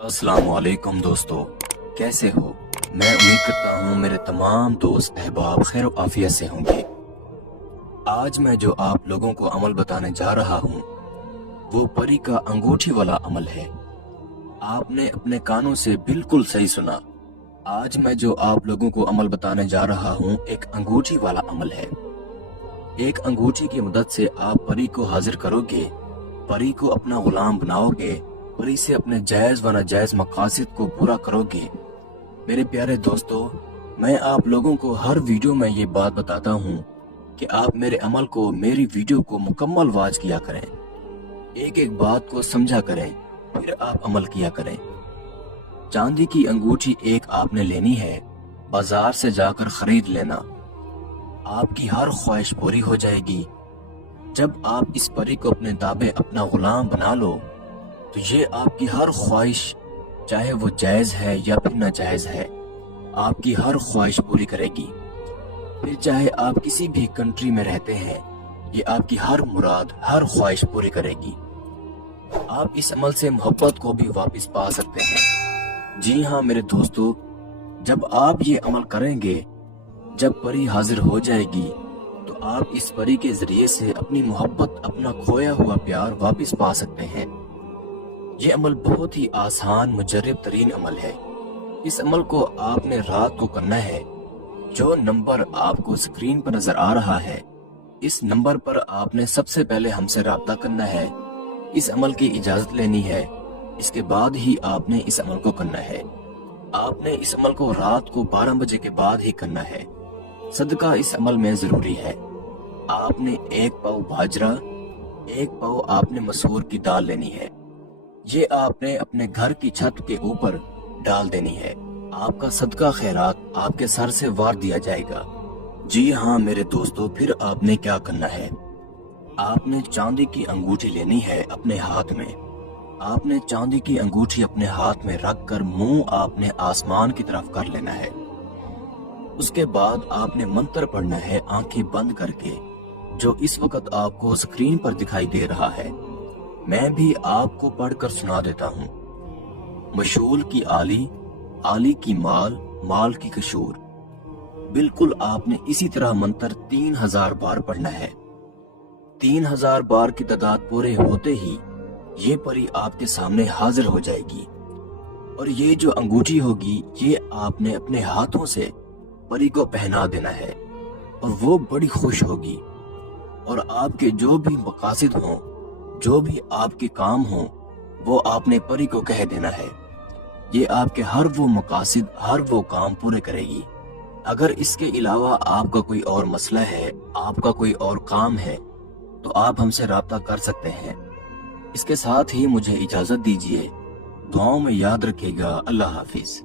अस्सलाम वालेकुम दोस्तों, कैसे हो? मैं उम्मीद करता हूँ मेरे तमाम दोस्त अहबाब खैर व आफियत से होंगे। आज मैं जो आप लोगों को अमल बताने जा रहा हूँ वो परी का अंगूठी वाला अमल है। आपने अपने कानों से बिल्कुल सही सुना। आज मैं जो आप लोगों को अमल बताने जा रहा हूँ एक अंगूठी वाला अमल है। एक अंगूठी की मदद से आप परी को हाजिर करोगे, परी को अपना गुलाम बनाओगे, परी से अपने जायज व नाजायज मकासद को पूरा करोगे। मेरे प्यारे दोस्तों, मैं आप लोगों को हर वीडियो में ये बात बताता हूँ कि आप मेरे अमल को, मेरी वीडियो को मुकम्मल वाच किया करें, एक एक बात को समझा करें, फिर आप अमल किया करें। चांदी की अंगूठी एक आपने लेनी है, बाजार से जाकर खरीद लेना। आपकी हर ख्वाहिश पूरी हो जाएगी। जब आप इस परी को अपने दावे, अपना गुलाम बना लो तो ये आपकी हर ख्वाहिश, चाहे वो जायज है या फिर नाजायज है, आपकी हर ख्वाहिश पूरी करेगी। फिर चाहे आप किसी भी कंट्री में रहते हैं, ये आपकी हर मुराद, हर ख्वाहिश पूरी करेगी। आप इस अमल से मोहब्बत को भी वापस पा सकते हैं। जी हाँ मेरे दोस्तों, जब आप ये अमल करेंगे, जब परी हाजिर हो जाएगी तो आप इस परी के जरिए से अपनी मोहब्बत, अपना खोया हुआ प्यार वापस पा सकते हैं। ये अमल बहुत ही आसान, मुजर्रब तरीन अमल है। इस अमल को आपने रात को करना है। जो नंबर आपको स्क्रीन पर नजर आ रहा है, इस नंबर पर आपने सबसे पहले हमसे राब्ता करना है, इस अमल की इजाजत लेनी है। इसके बाद ही आपने इस अमल को करना है। आपने इस अमल को रात को 12 बजे के बाद ही करना है। सदका इस अमल में जरूरी है। आपने 1 पाव बाजरा, 1 पाव आपने मसूर की दाल लेनी है। ये आपने अपने घर की छत के ऊपर डाल देनी है। आपका सदका खैरात आपके सर से वार दिया जाएगा। जी हाँ मेरे दोस्तों, फिर आपने क्या करना है, आपने चांदी की अंगूठी लेनी है अपने हाथ में। आपने चांदी की अंगूठी अपने हाथ में रखकर मुंह आपने आसमान की तरफ कर लेना है। उसके बाद आपने मंत्र पढ़ना है आंखें बंद करके, जो इस वक्त आपको स्क्रीन पर दिखाई दे रहा है। मैं भी आपको पढ़कर सुना देता हूँ। मशूल की आली, आली की माल, माल की कशूर। बिल्कुल आपने इसी तरह मंत्र 3000 बार पढ़ना है। 3000 बार की तादाद पूरे होते ही ये परी आपके सामने हाजिर हो जाएगी। और ये जो अंगूठी होगी, ये आपने अपने हाथों से परी को पहना देना है और वो बड़ी खुश होगी। और आपके जो भी मकासद हों, जो भी आपके काम हों, वो आपने परी को कह देना है। ये आपके हर वो मकासद, हर वो काम पूरे करेगी। अगर इसके अलावा आपका कोई और मसला है, आपका कोई और काम है, तो आप हमसे राब्ता कर सकते हैं। इसके साथ ही मुझे इजाजत दीजिए। दुआओं में याद रखिएगा। अल्लाह हाफिज।